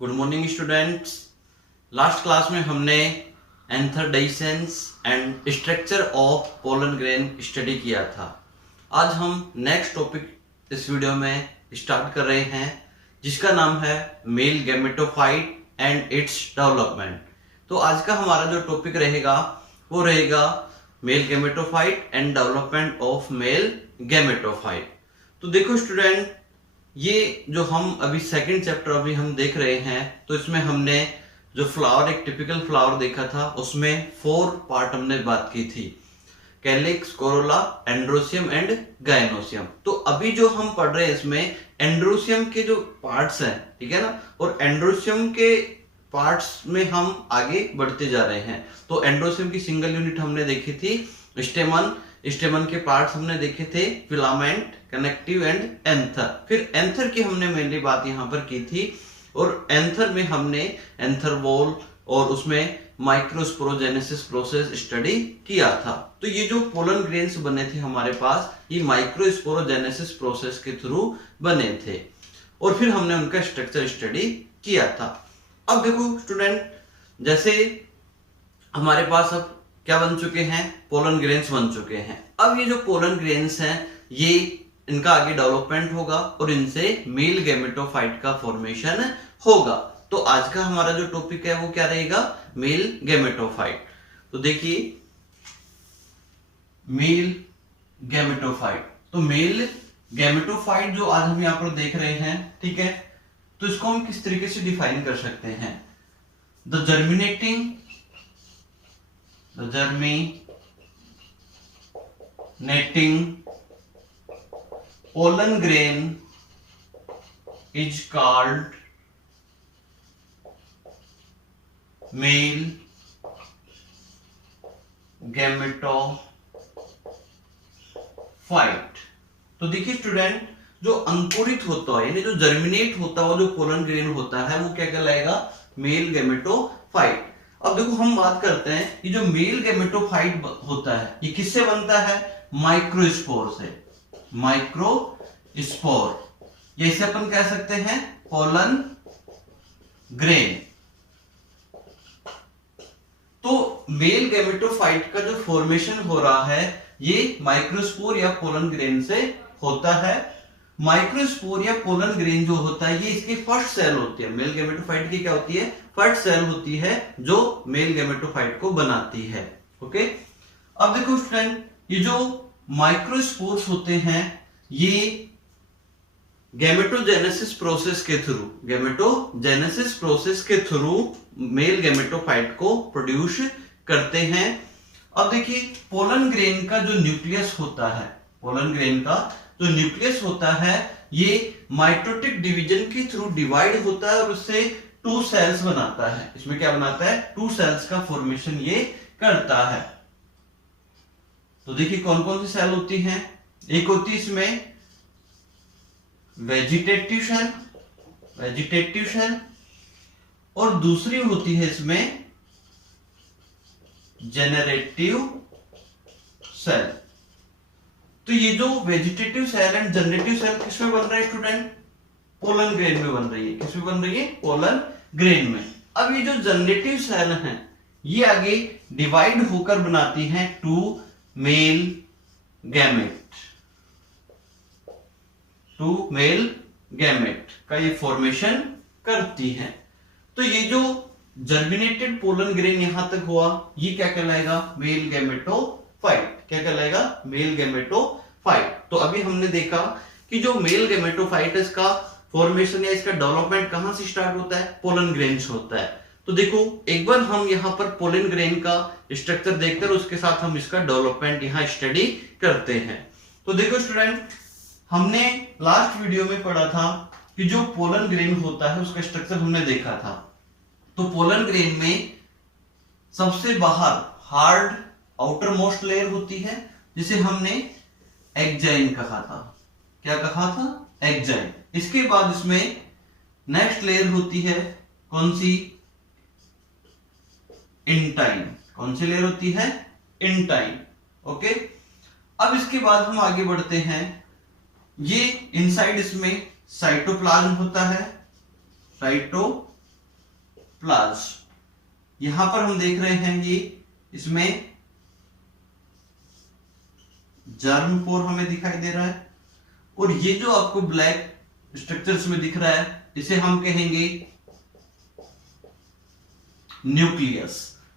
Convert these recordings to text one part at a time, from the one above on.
Good morning students. Last class में हमने anther dehiscence and structure of pollen grain study किया था। आज हम नेक्स्ट टॉपिक इस वीडियो में स्टार्ट कर रहे हैं जिसका नाम है male gametophyte and its development. तो आज का हमारा जो टॉपिक रहेगा वो रहेगा male gametophyte and development of male gametophyte. तो देखो स्टूडेंट, ये जो हम अभी सेकंड चैप्टर अभी हम देख रहे हैं, तो इसमें हमने जो फ्लावर, एक टिपिकल फ्लावर देखा था, उसमें 4 पार्ट हमने बात की थी, calyx, Corolla, androecium and gynoecium. तो अभी जो हम पढ़ रहे हैं इसमें एंड्रोसियम के जो पार्ट्स हैं, ठीक है ना, और एंड्रोसियम के पार्ट्स में हम आगे बढ़ते जा रहे हैं। तो एंड्रोसियम की सिंगल यूनिट हमने देखी थी, स्टेमन के पार्ट्स हमने देखे थे, फिलामेंट, कनेक्टिव एंड एंथर। फिर एंथर की हमने मेनली बात यहाँ पर की थी, और एंथर में हमने एंथर वॉल और उसमें माइक्रोस्पोरोजेनेसिस प्रोसेस स्टडी किया था। तो ये जो पोलन ग्रेन्स बने थे हमारे पास, ये माइक्रोस्पोरोजेनेसिस प्रोसेस के थ्रू बने थे, और फिर हमने उनका स्ट्रक्चर स्टडी किया था। अब देखो स्टूडेंट, जैसे हमारे पास अब क्या बन चुके हैं, पोलन ग्रेन्स बन चुके हैं। अब ये जो पोलन ग्रेन्स हैं, ये इनका आगे डेवलपमेंट होगा और इनसे मेल गैमेटोफाइट का फॉर्मेशन होगा। तो आज का हमारा जो टॉपिक है वो क्या रहेगा, मेल गैमेटोफाइट। तो देखिए, मेल गैमेटोफाइट, तो मेल गैमेटोफाइट जो आज हम यहां पर देख रहे हैं, ठीक है, तो इसको हम किस तरीके से डिफाइन कर सकते हैं। The germinating pollen grain is called male gametophyte। तो देखिए स्टूडेंट, जो अंकुरित होता है यानी जो जर्मिनेट होता है वो जो पोलन ग्रेन होता है वो क्या कहलाएगा, मेल गैमेटोफाइट। अब देखो हम बात करते हैं, ये जो मेल गैमेटोफाइट होता है ये किससे बनता है, माइक्रोस्पोर से। माइक्रोस्पोर, जैसे अपन कह सकते हैं पोलन ग्रेन। तो मेल गैमेटोफाइट का जो फॉर्मेशन हो रहा है ये माइक्रोस्पोर या पोलन ग्रेन से होता है। माइक्रोस्पोर या पोलन ग्रेन जो होता है ये इसकी फर्स्ट सेल होती है। मेल गैमेटोफाइट की क्या होती है, फर्स्ट सेल होती है जो मेल गैमेटोफाइट को बनाती है। ओके, अब देखो स्टूडेंट, ये जो माइक्रोस्पोर्स होते हैं ये गैमेटोजेनेसिस प्रोसेस के थ्रू मेल गैमेटोफाइट को प्रोड्यूस करते हैं। अब देखिए, पोलन ग्रेन का जो न्यूक्लियस होता है, पोलन ग्रेन का जो न्यूक्लियस होता है ये माइटोटिक डिवीजन के थ्रू डिवाइड होता है और उससे 2 सेल्स बनाता है। इसमें क्या बनाता है, 2 सेल्स का फॉर्मेशन ये करता है। तो देखिए कौन कौन सी सेल होती हैं, एक होती है इसमें वेजिटेटिव सेल, और दूसरी होती है इसमें जेनरेटिव सेल। तो ये जो vegetative cell and generative cell किसमें बन रहा है स्टूडेंट, पोलन ग्रेन में बन रही है। किसमें बन रही है, पोलन ग्रेन में। अब ये जो जनरेटिव सेल हैं ये आगे डिवाइड होकर बनाती हैं 2 मेल गैमेट का ये फॉर्मेशन करती हैं। तो ये जो जर्मिनेटेड पोलन ग्रेन यहां तक हुआ, ये क्या कहलाएगा, मेल गैमेटोफाइट। क्या कहलाएगा, मेल गैमेटोफाइट। तो अभी हमने देखा कि जो मेल गैमेटोफाइट का फॉर्मेशन या इसका डेवलपमेंट कहां से स्टार्ट होता है, पोलन ग्रेन से होता है। तो देखो एक बार हम यहाँ पर पोलन ग्रेन का स्ट्रक्चर देखकर उसके साथ हम इसका डेवलपमेंट यहाँ स्टडी करते हैं। तो देखो स्टूडेंट, हमने लास्ट वीडियो में पढ़ा था कि जो पोलन ग्रेन होता है उसका स्ट्रक्चर हमने देखा था। तो पोलन ग्रेन में सबसे बाहर हार्ड आउटर मोस्ट लेयर होती है जिसे हमने एक्जाइन कहा था। क्या कहा था, एक्जाइन। इसके बाद इसमें नेक्स्ट लेयर होती है कौन सी, इंटाइन। कौन सी लेयर होती है, इंटाइन। ओके, अब इसके बाद हम आगे बढ़ते हैं, ये इनसाइड इसमें साइटोप्लाज्म होता है, साइटोप्लाज्म। प्लाज्म। यहां पर हम देख रहे हैं ये इसमें जर्म पोर हमें दिखाई दे रहा है, और ये जो आपको ब्लैक स्ट्रक्चर्स में दिख रहा है इसे हम कहेंगे न्यूक्लियस।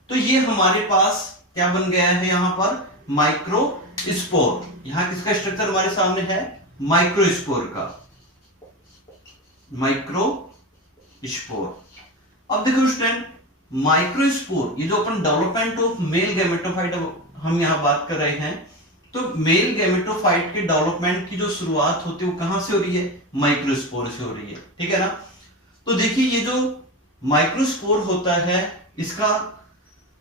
तो ये हमारे पास क्या बन गया है, यहां पर माइक्रोस्पोर। यहां किसका स्ट्रक्चर हमारे सामने है, माइक्रोस्पोर का, माइक्रोस्पोर। अब देखो स्टूडेंट, माइक्रोस्पोर ये जो अपन डेवलपमेंट ऑफ मेल गैमेटोफाइट हम यहां बात कर रहे हैं, तो मेल गैमेटोफाइट के डेवलपमेंट की जो शुरुआत होती है वो कहां से हो रही है, माइक्रोस्पोर से हो रही है, ठीक है ना। तो देखिए ये जो माइक्रोस्पोर होता है इसका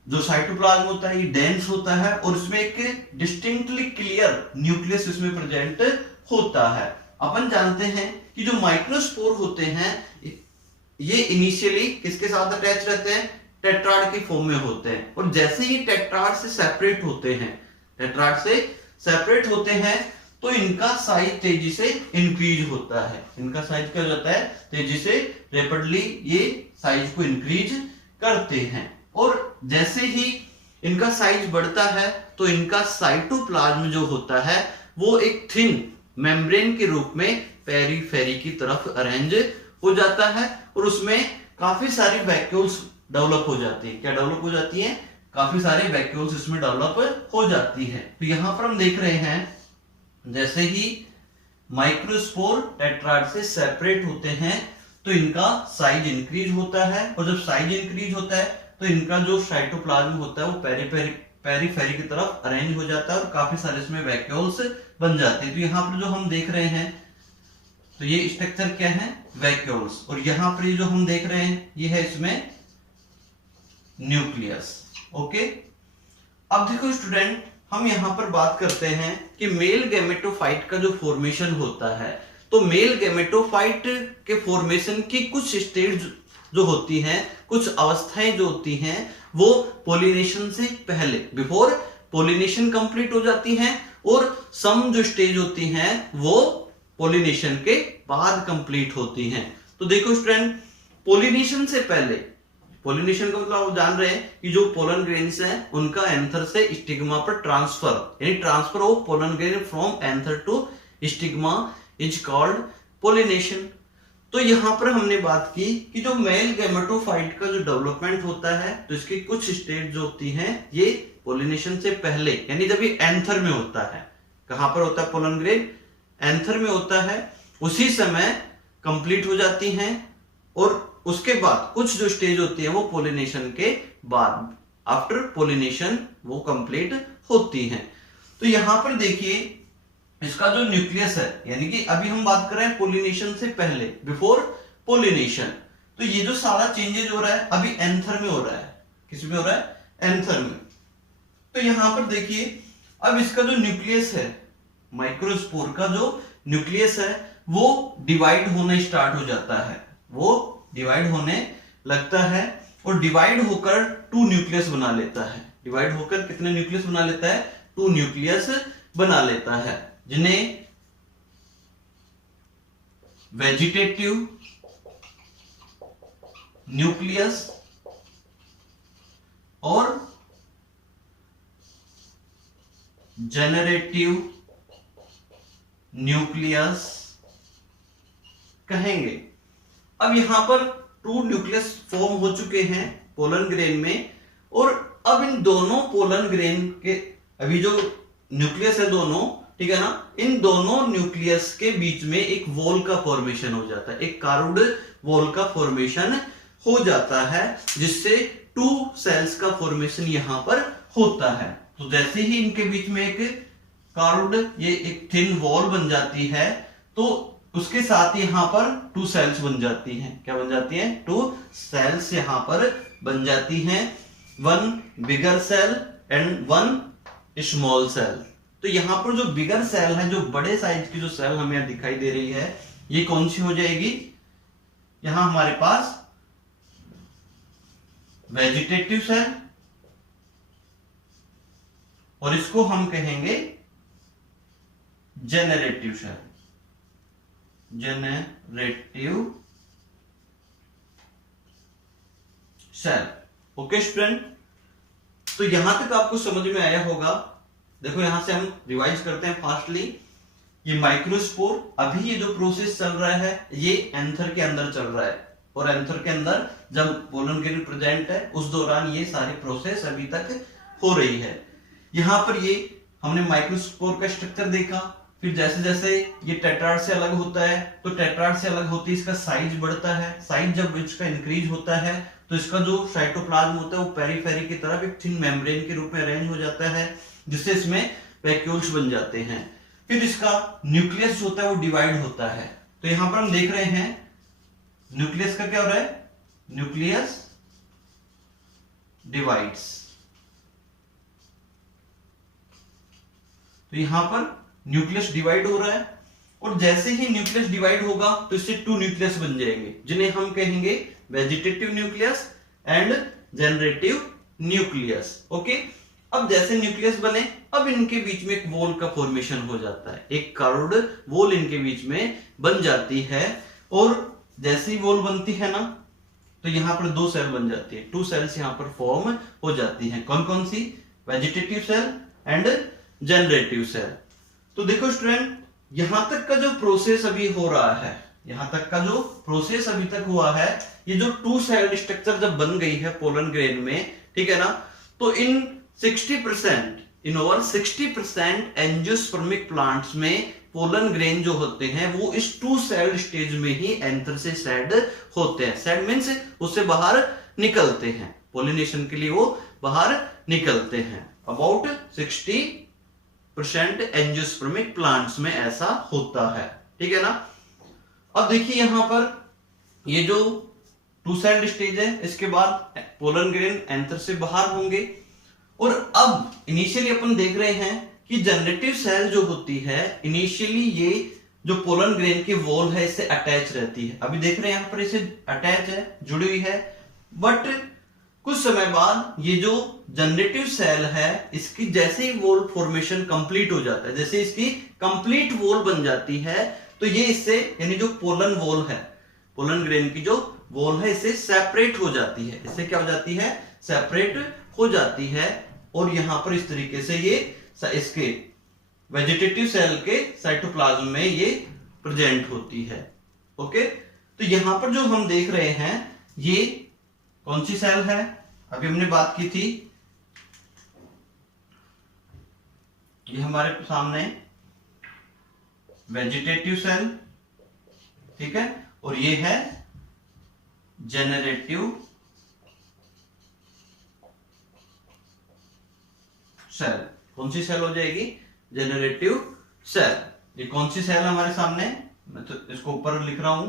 जो साइटोप्लाज्म होता है ये डेंस होता है, और इसमें एक डिस्टिंक्टली क्लियर न्यूक्लियस इसमें प्रेजेंट होता है। अपन जानते हैं कि जो माइक्रोस्पोर होते हैं ये इनिशियली किसके साथ अटैच रहते हैं, टेट्राड की फॉर्म में होते हैं, और जैसे ही टेट्राड से सेपरेट होते हैं, टेट्राड से सेपरेट होते हैं तो इनका साइज तेजी से इंक्रीज होता है। इनका साइज क्या हो जाता है, तेजी से रैपिडली ये साइज को इंक्रीज करते हैं, और जैसे ही इनका साइज बढ़ता है तो इनका साइटोप्लाज्म जो होता है वो एक थिन मेम्ब्रेन के रूप में पेरीफेरी की तरफ अरेंज हो जाता है, और उसमें काफी सारी वैक्यूल्स डेवलप हो जाती है। क्या डेवलप हो जाती है, काफी सारे वैक्यूल्स इसमें डेवलप हो जाती है। तो यहां पर हम देख रहे हैं जैसे ही माइक्रोस्पोर टेट्राड से सेपरेट होते हैं तो इनका साइज इंक्रीज होता है, और जब साइज इंक्रीज होता है तो इनका जो साइटोप्लाज्म होता है वो पेरीफेरी की तरफ अरेंज हो जाता है, और काफी सारे इसमें वैक्यूल्स बन जाते हैं। तो यहाँ पर जो हम देख रहे हैं तो ये स्ट्रक्चर क्या है, वैक्यूल्स, और यहाँ पर ये जो हम देख रहे हैं ये है इसमें न्यूक्लियस। ओके, अब देखो स्टूडेंट, हम यहां पर बात करते हैं कि मेल गैमेटोफाइट का जो फॉर्मेशन होता है, तो मेल गैमेटोफाइट के फॉर्मेशन की कुछ स्टेज जो होती हैं, कुछ अवस्थाएं जो होती हैं वो पोलिनेशन से पहले, बिफोर पोलिनेशन कंप्लीट हो जाती हैं, और सम जो स्टेज होती हैं वो पोलिनेशन के बाद कंप्लीट होती हैं। तो देखो स्टूडेंट, पोलिनेशन से पहले, पोलिनेशन का मतलब आप जान रहे हैं कि जो पोलन ग्रेन्स हैं उनका एंथर से स्टिग्मा पर ट्रांसफर, यानी transfer of pollen grain from anther to stigma is called pollination. तो यहां पर हमने बात की कि जो मेल गैमेटोफाइट का जो डेवलपमेंट होता है तो इसकी कुछ स्टेज जो होती हैं ये पोलिनेशन से पहले, यानी जब ये एंथर में होता है, कहां पर होता है पोलन ग्रेन, एंथर में होता है, उसी समय कंप्लीट हो जाती हैं, और उसके बाद कुछ जो स्टेज होती है वो पोलिनेशन के बाद, आफ्टर पोलिनेशन वो कंप्लीट होती हैं। तो यहां पर देखिए इसका जो न्यूक्लियस है, यानी कि अभी हम बात कर रहे हैं पोलिनेशन से पहले, बिफोर पोलिनेशन, तो ये जो सारा चेंजेज हो रहा है अभी एंथर में हो रहा है। किस में हो रहा है, एंथर में। तो यहां पर देखिए अब इसका जो न्यूक्लियस है, माइक्रोस्पोर का जो न्यूक्लियस है वो डिवाइड होना स्टार्ट हो जाता है, वो डिवाइड होने लगता है, और डिवाइड होकर टू न्यूक्लियस बना लेता है। डिवाइड होकर कितने न्यूक्लियस बना लेता है, टू न्यूक्लियस बना लेता है, जिन्हें वेजिटेटिव न्यूक्लियस और जेनरेटिव न्यूक्लियस कहेंगे। अब यहां पर टू न्यूक्लियस फॉर्म हो चुके हैं पोलन ग्रेन में, और अब इन दोनों पोलन ग्रेन के अभी जो न्यूक्लियस है दोनों, ठीक है ना, इन दोनों न्यूक्लियस के बीच में एक वॉल का फॉर्मेशन हो जाता है, एक कारुड वॉल का फॉर्मेशन हो जाता है, जिससे टू सेल्स का फॉर्मेशन यहां पर होता है। तो जैसे ही इनके बीच में एक कारुड, ये एक थिन वॉल बन जाती है, तो उसके साथ यहां पर टू सेल्स बन जाती हैं। क्या बन जाती हैं, टू सेल्स यहां पर बन जाती हैं, one bigger cell and one small cell. तो यहां पर जो बिगर सेल है, जो बड़े साइज की जो सेल हमें यहां दिखाई दे रही है, ये कौन सी हो जाएगी, यहां हमारे पास वेजिटेटिव सेल, और इसको हम कहेंगे generative cell, generative cell. Okay student, तो यहां तक आपको समझ में आया होगा। देखो यहां से हम रिवाइज करते हैं फास्टली। ये माइक्रोस्पोर, अभी ये जो प्रोसेस चल रहा है ये एंथर के अंदर चल रहा है, और एंथर के अंदर जब पोलन ग्रेन प्रेजेंट है उस दौरान ये सारी प्रोसेस अभी तक हो रही है। यहां पर ये हमने माइक्रोस्पोर का स्ट्रक्चर देखा, फिर जैसे जैसे ये टेट्राड से अलग होता है तो टेट्राड से अलग होती है इसका साइज बढ़ता है। साइज जब इसका इंक्रीज होता है तो इसका जो साइटोप्लाज्म होता है वो पेरीफेरी की तरफ एक थिन मेम्ब्रेन के रूप में अरेंज हो जाता है, जिससे इसमें वैक्यूल्स बन जाते हैं। फिर इसका न्यूक्लियस होता है वो डिवाइड होता है। तो यहां पर हम देख रहे हैं न्यूक्लियस का क्या हो रहा है, न्यूक्लियस डिवाइड्स। तो यहां पर न्यूक्लियस डिवाइड हो रहा है, और जैसे ही न्यूक्लियस डिवाइड होगा तो इससे 2 न्यूक्लियस बन जाएंगे, जिन्हें हम कहेंगे vegetative nucleus and generative nucleus. Okay, अब जैसे न्यूक्लियस बने, अब इनके बीच में एक वॉल का फॉर्मेशन हो जाता है, एक कर्व्ड वॉल इनके बीच में बन जाती है। और जैसे ही वॉल बनती है ना, तो यहां पर 2 सेल बन जाती है, 2 सेल्स यहां पर फॉर्म हो जाती हैं। कौन कौन सी, vegetative cell and generative cell. तो देखो स्टूडेंट, यहां तक का जो प्रोसेस अभी हो रहा है, यहां तक का जो प्रोसेस अभी तक हुआ है, ये जो 2 सेल स्ट्रक्चर जब बन गई है पोलन ग्रेन में, ठीक है ना, तो इन 60%, इन ओवर 60% एंजियोस्पर्मिक प्लांट्स में पोलन ग्रेन जो होते हैं वो इस 2 सेल स्टेज में ही एंथर से सेड होते हैं। सेड मींस उससे बाहर निकलते हैं, पोलिनेशन के लिए वो बाहर निकलते हैं। अबाउट 60% एंजियोस्पर्मिक प्लांट्स में ऐसा होता है, ठीक है ना। अब देखिए यहां पर ये जो 2 सेल्ड स्टेज है, इसके बाद पोलन ग्रेन एंथर से बाहर होंगे। और अब इनिशियली अपन देख रहे हैं कि जनरेटिव सेल जो होती है, इनिशियली ये जो पोलन ग्रेन की वॉल है इससे अटैच रहती है। अभी देख रहे हैं यहां पर इसे अटैच है, जुड़ी हुई है। बट कुछ समय बाद ये जो जनरेटिव सेल है इसकी जैसे ही वॉल फॉर्मेशन कंप्लीट हो जाता है, जैसे इसकी कंप्लीट वॉल बन जाती है, तो ये इससे यानी जो पोलन वॉल है, पोलन ग्रेन की जो वॉल है इससे सेपरेट हो जाती है। इससे क्या हो जाती है, सेपरेट हो जाती है। और यहां पर इस तरीके से ये इसके वेजिटेटिव सेल के साइटोप्लाज्म में ये प्रेजेंट होती है। ओके, तो यहां पर जो हम देख रहे हैं ये कौन सी सेल है, अभी हमने बात की थी, ये हमारे सामने वेजिटेटिव सेल, ठीक है, और ये है जेनरेटिव सेल। कौन सी सेल हो जाएगी, जेनरेटिव सेल। ये कौन सी सेल है हमारे सामने, मैं तो इसको ऊपर लिख रहा हूं,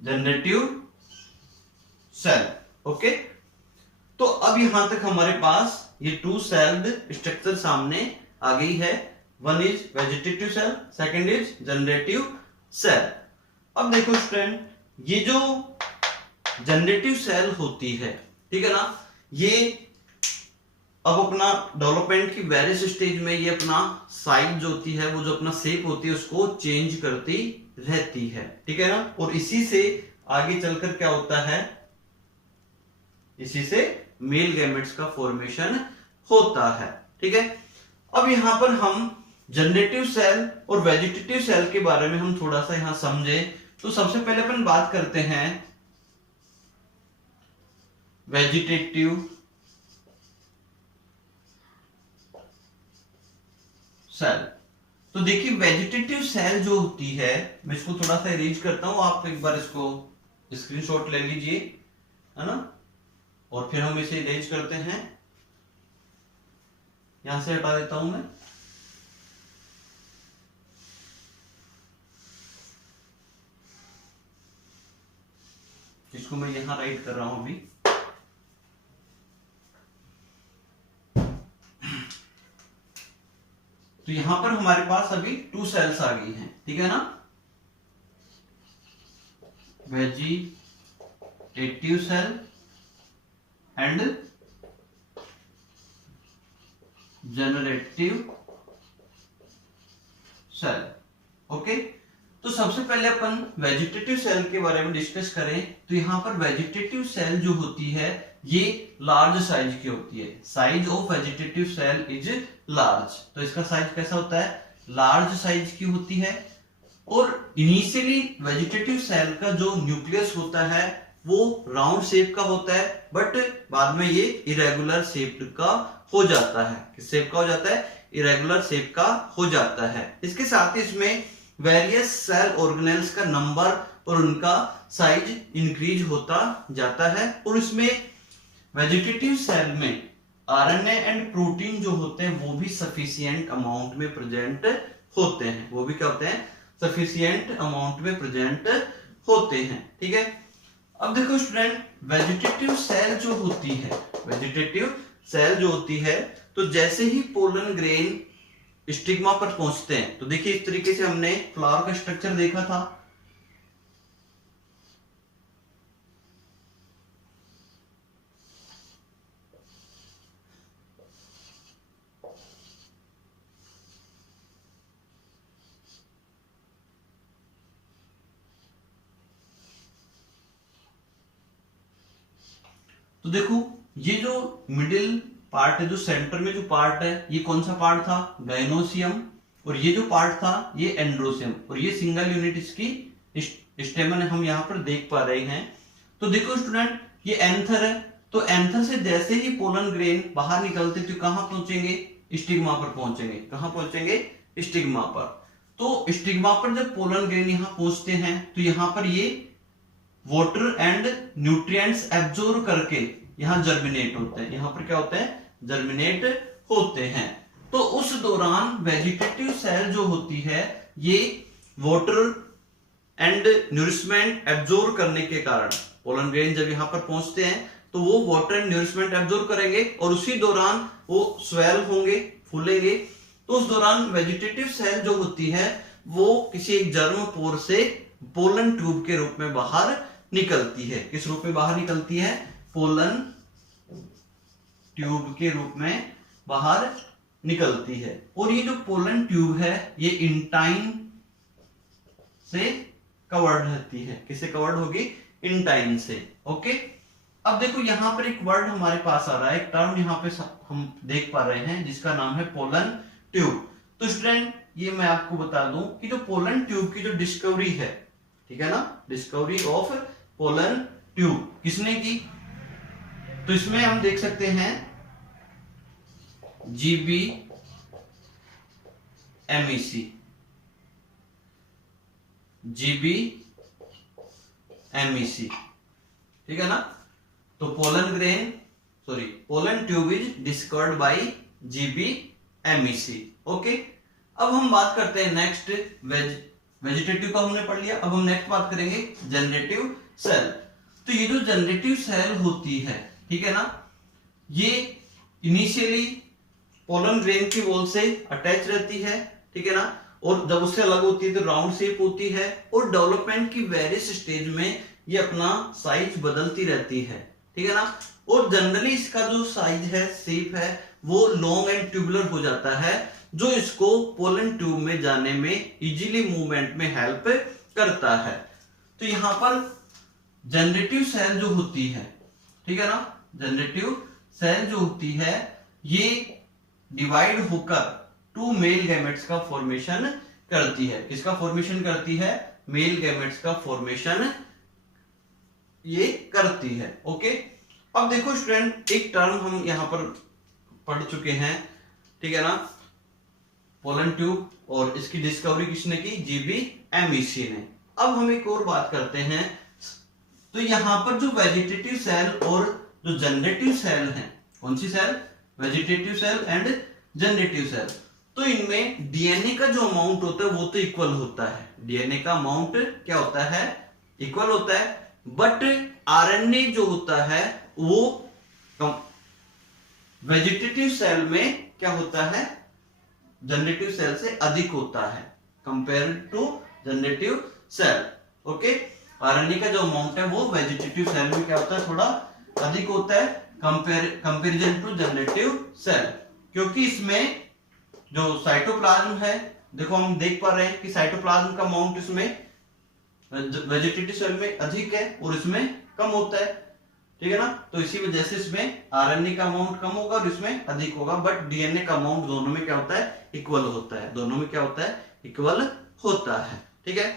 जेनरेटिव सेल। ओके, तो अब यहां तक हमारे पास ये 2 सेल्ड स्ट्रक्चर सामने आ गई है। One is vegetative cell, second is generative cell. अब देखो स्टूडेंट, ये जो जनरेटिव सेल होती है, ठीक है ना, ये अब अपना डेवलपमेंट की वेरियस स्टेज में ये अपना साइज जो होती है, वो जो अपना शेप होती है उसको चेंज करती रहती है, ठीक है ना। और इसी से आगे चलकर क्या होता है, इसी से मेल गैमेट्स का फॉर्मेशन होता है, ठीक है। अब यहां पर हम जनरेटिव सेल और वेजिटेटिव सेल के बारे में हम थोड़ा सा यहां समझे, तो सबसे पहले अपन बात करते हैं वेजिटेटिव सेल। तो देखिए वेजिटेटिव सेल जो होती है, मैं इसको थोड़ा सा इरेज करता हूं, आप एक बार इसको स्क्रीनशॉट ले लीजिए, है ना, और फिर हम इसे इरेज करते हैं। यहां से हटा देता हूं मैं। इसको मैं यहां राइट कर रहा हूं अभी। तो यहां पर हमारे पास अभी 2 सेल्स आ गई हैं, ठीक है ना, vegetative cell and generative cell. Okay, तो सबसे पहले अपन वेजिटेटिव सेल के बारे में डिस्कस करें तो यहाँ पर वेजिटेटिव सेल जो होती है ये लार्ज साइज की होती है। Size of vegetative cell is large, तो इसका साइज कैसा होता है, लार्ज साइज की होती है। और इनिशियली वेजिटेटिव सेल का जो न्यूक्लियस होता है वो राउंड शेप का होता है, बट बाद में ये इरेगुलर शेप्ड का हो जाता है। किस शेप का हो जाता है, इरेगुलर शेप का हो जाता है। इसके साथ ही इसमें वेरियस सेल ऑर्गेनेल्स का नंबर और उनका साइज इंक्रीज होता जाता है। और इसमें वेजिटेटिव सेल में आरएनए एंड प्रोटीन जो होते हैं वो भी सफिशिएंट अमाउंट में प्रेजेंट होते हैं। वो भी क्या होते हैं, सफिशिएंट अमाउंट में प्रेजेंट होते हैं। ठीक है, अब देखो स्टूडेंट, वेजिटेटिव सेल जो होती है, वेजिटेटिव सेल जो होती है, तो जैसे ही पोलन ग्रेन स्टिग्मा पर पहुंचते हैं, तो देखिए इस तरीके से हमने फ्लावर का स्ट्रक्चर देखा था। तो देखो ये जो मिडिल पार्ट है, जो सेंटर में जो पार्ट है, ये कौन सा पार्ट था, गाइनोसियम। और ये जो पार्ट था ये एंड्रोसियम, और ये सिंगल यूनिट इसकी स्टेमन हम यहाँ पर देख पा रहे हैं। तो देखो स्टूडेंट, ये एंथर है, तो एंथर से जैसे ही पोलन ग्रेन बाहर निकलते तो कहां पहुंचेंगे, स्टिग्मा पर पहुंचेंगे। कहां पहुंचेंगे, स्टिग्मा पर। तो स्टिग्मा पर जब पोलन ग्रेन यहाँ पहुंचते हैं तो यहाँ पर ये वाटर एंड न्यूट्रिएंट्स एब्जॉर्ब करके यहाँ जर्मिनेट होते हैं। यहाँ पर क्या होते हैं, जर्मिनेट होते हैं। तो उस दौरान वेजिटेटिव सेल जो होती है ये वाटर एंड न्यूरिशमेंट एब्जॉर्ब करने के कारण, पोलन ग्रेन जब यहाँ पर पहुंचते हैं तो वो वाटर एंड न्यूरिशमेंट एब्जॉर्ब करेंगे और उसी दौरान वो स्वेल होंगे, फूलेंगे। तो उस दौरान वेजिटेटिव सेल जो होती है वो किसी एक जर्म पोर से पोलन ट्यूब के रूप में बाहर निकलती है। किस रूप में बाहर निकलती है, पोलन ट्यूब के रूप में बाहर निकलती है। और ये जो पोलन ट्यूब है ये इंटाइन से कवर्ड रहती है। किससे कवर्ड होगी, इंटाइन से। ओके, अब देखो यहां पर एक वर्ड हमारे पास आ रहा है, एक टर्म यहां पे हम देख पा रहे हैं जिसका नाम है पोलन ट्यूब। तो स्टूडेंट ये मैं आपको बता दूं कि जो पोलन ट्यूब की जो डिस्कवरी है, ठीक है ना, डिस्कवरी ऑफ पोलन ट्यूब किसने की, तो इसमें हम देख सकते हैं जीबी एमईसी, जीबी एमईसी, ठीक है ना। तो pollen grain pollen tube is discovered by GB MEC. Okay, अब हम बात करते हैं नेक्स्ट, वेजिटेटिव का हमने पढ़ लिया। अब हम नेक्स्ट बात करेंगे जनरेटिव सेल। तो ये जो जनरेटिव सेल होती है, ठीक है ना, ये इनिशियली पोलन ग्रेन की वॉल से अटैच रहती है, ठीक है ना, और जब उससे अलग होती है तो राउंड शेप होती है। और डेवलपमेंट की वेरियस स्टेज में ये अपना साइज बदलती रहती है, ठीक है ना। और जनरली इसका जो साइज है, शेप है, वो लॉन्ग एंड ट्यूबुलर हो जाता है, जो इसको पोलन ट्यूब में जाने में इजीली मूवमेंट में हेल्प करता है। तो यहां पर जनरेटिव सेल जो होती है, ठीक है ना, जनरेटिव सेल जो होती है ये डिवाइड होकर टू मेल गैमेट्स का फॉर्मेशन करती है। किसका फॉर्मेशन करती है, मेल गैमेट्स का फॉर्मेशन ये करती है। ओके, अब देखो स्टूडेंट, एक टर्म हम यहां पर पढ़ चुके हैं, ठीक है ना, पोलन ट्यूब, और इसकी डिस्कवरी किसने की, जीबी एमईसी ने। अब हम एक और बात करते हैं, तो यहां पर जो वेजिटेटिव सेल और जो जनरेटिव सेल हैं, कौन सी cell, vegetative cell and generative cell, तो इनमें डीएनए का जो अमाउंट होता है वो तो इक्वल होता है। डीएनए का अमाउंट क्या होता है, इक्वल होता है। बट आरएनए जो होता है वो वेजिटेटिव सेल में क्या होता है, जनरेटिव सेल से अधिक होता है compare to generative cell. Okay, RNA का जो अमाउंट है वो वेजिटेटिव सेल में क्या होता है, थोड़ा अधिक होता है कंपेरिजन टू जनरेटिव सेल, क्योंकि इसमें जो साइटोप्लाज्म है देखो हम देख पा रहे हैं कि साइटोप्लाज्म का अमाउंट इसमें वेजिटेटिव सेल में अधिक है और इसमें कम होता है, ठीक है ना। तो इसी वजह से इसमें आरएनए का अमाउंट कम होगा और इसमें अधिक होगा, बट डीएनए का अमाउंट दोनों में क्या होता है, इक्वल होता है, दोनों में क्या होता है, इक्वल होता है, ठीक है।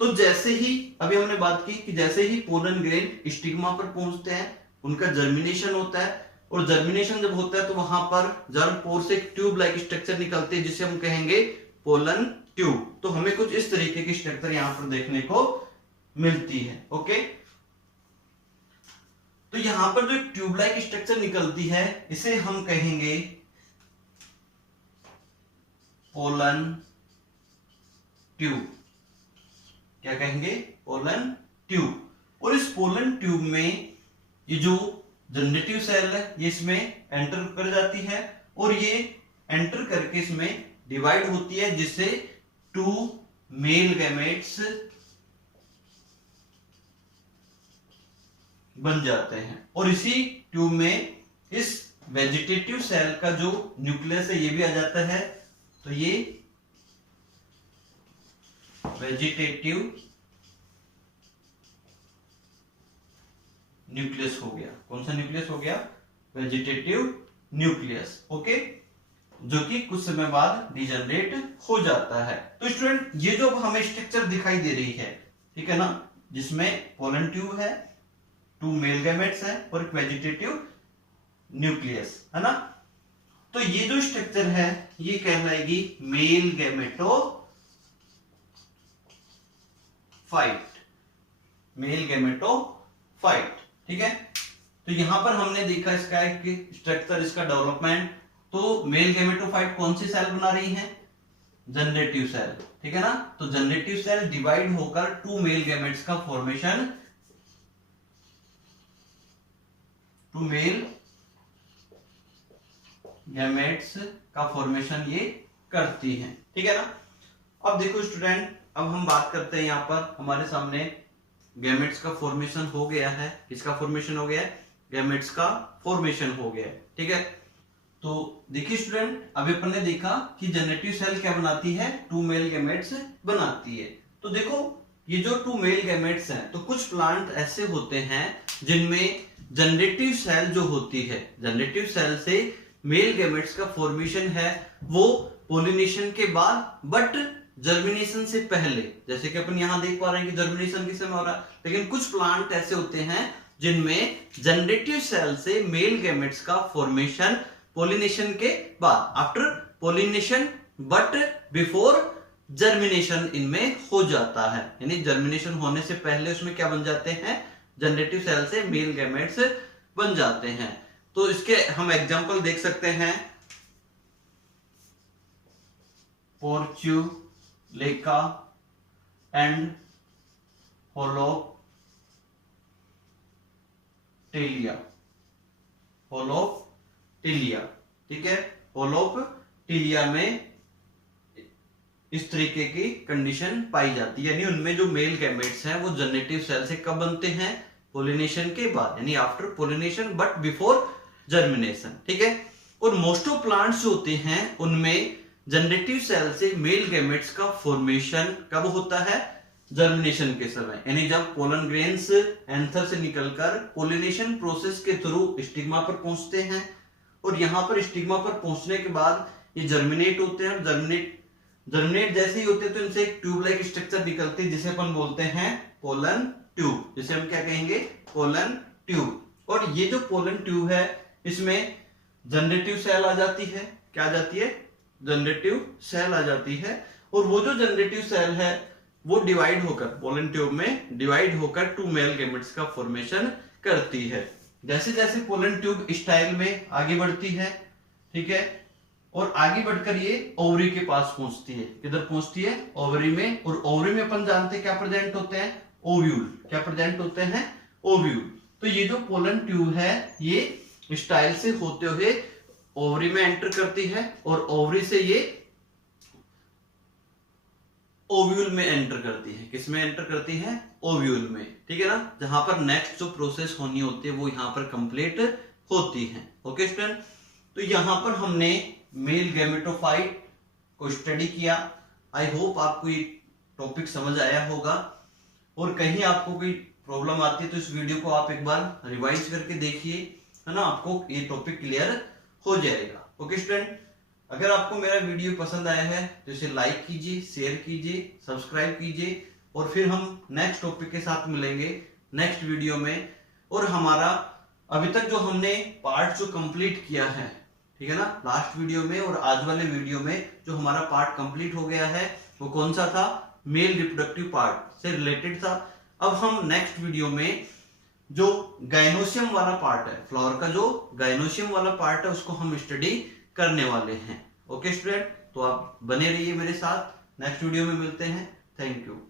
तो जैसे ही अभी हमने बात की कि जैसे ही पोलन ग्रेन स्टिग्मा पर पहुंचते हैं उनका जर्मिनेशन होता है, और जर्मिनेशन जब होता है तो वहां पर जर्म पोर से एक ट्यूब लाइक स्ट्रक्चर निकलती है जिसे हम कहेंगे पोलन ट्यूब। तो हमें कुछ इस तरीके की स्ट्रक्चर यहां पर देखने को मिलती है, ओके। तो यहां पर जो ट्यूब लाइक स्ट्रक्चर निकलती है इसे हम कहेंगे पोलन ट्यूब। क्या कहेंगे, पोलन ट्यूब। और इस पोलन ट्यूब में ये जो जनरेटिव सेल है ये इसमें एंटर कर जाती है और ये एंटर करके इसमें डिवाइड होती है जिससे 2 मेल गैमेट्स बन जाते हैं। और इसी ट्यूब में इस वेजिटेटिव सेल का जो न्यूक्लियस है ये भी आ जाता है। तो ये वेजिटेटिव न्यूक्लियस हो गया। कौन सा न्यूक्लियस हो गया, वेजिटेटिव न्यूक्लियस, ओके, जो कि कुछ समय बाद डिजनरेट हो जाता है। तो स्टूडेंट ये जो हमें स्ट्रक्चर दिखाई दे रही है, ठीक है ना, जिसमें पोलन ट्यूब है, 2 मेल गैमेट्स है और एक वेजिटेटिव न्यूक्लियस है ना। तो ये जो स्ट्रक्चर है ये कहलाएगी मेल गैमेटोफाइट, मेल गैमेटोफाइट, ठीक है। तो यहां पर हमने देखा इसका एक स्ट्रक्चर, इसका डेवलपमेंट। तो मेल गैमेटोफाइट कौन सी सेल बना रही है, जनरेटिव सेल, ठीक है ना। तो जनरेटिव सेल डिवाइड होकर 2 मेल गैमेट्स का फॉर्मेशन, 2 मेल गैमेट्स का फॉर्मेशन ये करती हैं, ठीक है ना। अब देखो स्टूडेंट, अब हम बात करते हैं, यहां पर हमारे सामने गैमेट्स का फॉर्मेशन हो गया है। किसका फॉर्मेशन हो गया है, गैमेट्स का फॉर्मेशन हो गया है, ठीक है। तो देखिए स्टूडेंट, अभी अपन ने देखा कि जनरेटिव सेल क्या बनाती है, 2 मेल गैमेट्स बनाती है। तो देखो ये जो 2 मेल गैमेट्स हैं, तो कुछ प्लांट ऐसे होते हैं जिनमें जनरेटिव सेल जो होती है, जनरेटिव सेल से मेल गैमेट्स का फॉर्मेशन है वो पोलिनेशन के बाद बट जर्मिनेशन से पहले। जैसे कि अपन यहां देख पा रहे हैं कि जर्मिनेशन किस समय हो रहा है, लेकिन कुछ प्लांट ऐसे होते हैं जिनमें जनरेटिव सेल से मेल गैमेट्स का फॉर्मेशन पोलिनेशन के बाद, after pollination but before germination इनमें हो जाता है। यानी जर्मिनेशन होने से पहले उसमें क्या बन जाते हैं, जनरेटिव सेल से मेल गैमेट्स बन जाते हैं। तो इसके हम एग्जांपल देख सकते हैं, पोर्चुलेका एंड होलोप्टिलिया, होलोप्टिलिया, ठीक है। होलोप्टिलिया में इस तरीके की कंडीशन पाई जाती है, यानी उनमें जो मेल गैमेट्स हैं वो जनरेटिव सेल से कब बनते हैं, पोलिनेशन के बाद, यानी after pollination but before germination, ठीक है। और मोस्ट ऑफ प्लांट्स जो होते हैं उनमें जनरेटिव सेल से मेल गैमेट्स का फॉर्मेशन कब होता है, जर्मिनेशन के समय, यानी जब पोलन ग्रेन्स एंथर से निकलकर पोलिनेशन प्रोसेस के थ्रू स्टिग्मा पर पहुंचते हैं, और यहां पर स्टिग्मा पर पहुंचने के बाद ये जर्मिनेट होते हैं, और जर्मिनेट जैसे ही होते हैं तो इनसे एक ट्यूब लाइक स्ट्रक्चर निकलती है जिसे अपन बोलते हैं पोलन ट्यूब, जिसे हम क्या कहेंगे, पोलन ट्यूब। और ये जो पोलन ट्यूब है इसमें जनरेटिव सेल आ जाती है, क्या आ जाती है, जनरेटिव सेल आ जाती है। और वो जो जनरेटिव सेल है वो डिवाइड होकर, पोलन ट्यूब में डिवाइड होकर 2 मेल गैमेट्स का फॉर्मेशन करती है। जैसे जैसे पोलन ट्यूब स्टाइल में आगे बढ़ती है, ठीक है, और आगे बढ़कर ये ओवरी के पास पहुंचती है। किधर पहुंचती है, ओवरी में। और ओवरी में अपन जानते हैं क्या प्रेजेंट होते हैं, ओव्यूल। क्या प्रेजेंट होते हैं, ओव्यूल। तो ये जो पोलन ट्यूब है ये स्टाइल से होते हुए ओवरी में एंटर करती है, और ओवरी से ये ओव्यूल में एंटर करती है। किस में एंटर करती है, ओव्यूल में, ठीक है ना, जहां पर नेक्स्ट जो प्रोसेस होनी होती है वो यहां पर कंप्लीट होती है। ओके स्टूडेंट, तो यहां पर हमने मेल गैमेटोफाइट को स्टडी किया। आई होप आपको ये टॉपिक समझ आया होगा, और कहीं आपको कोई प्रॉब्लम आती है तो इस वीडियो को आप एक बार रिवाइज करके देखिए, है ना, आपको ये टॉपिक क्लियर हो जाएगा। ओके स्टूडेंट, अगर आपको मेरा वीडियो पसंद आया है तो इसे लाइक कीजिए, शेयर कीजिए, सब्सक्राइब कीजिए, और फिर हम नेक्स्ट टॉपिक के साथ मिलेंगे नेक्स्ट वीडियो में। और हमारा अभी तक जो हमने पार्ट जो कंप्लीट किया है, ठीक है ना, लास्ट वीडियो में और आज वाले वीडियो में जो हमारा पार्ट कंप्लीट हो गया है वो कौन सा था, मेल रिप्रोडक्टिव पार्ट से रिलेटेड था। अब हम नेक्स्ट वीडियो में जो गाइनोसियम वाला पार्ट है, फ्लावर का जो गाइनोसियम वाला पार्ट है उसको हम स्टडी करने वाले हैं। ओके स्टूडेंट, तो आप बने रहिए मेरे साथ, नेक्स्ट वीडियो में मिलते हैं। Thank you.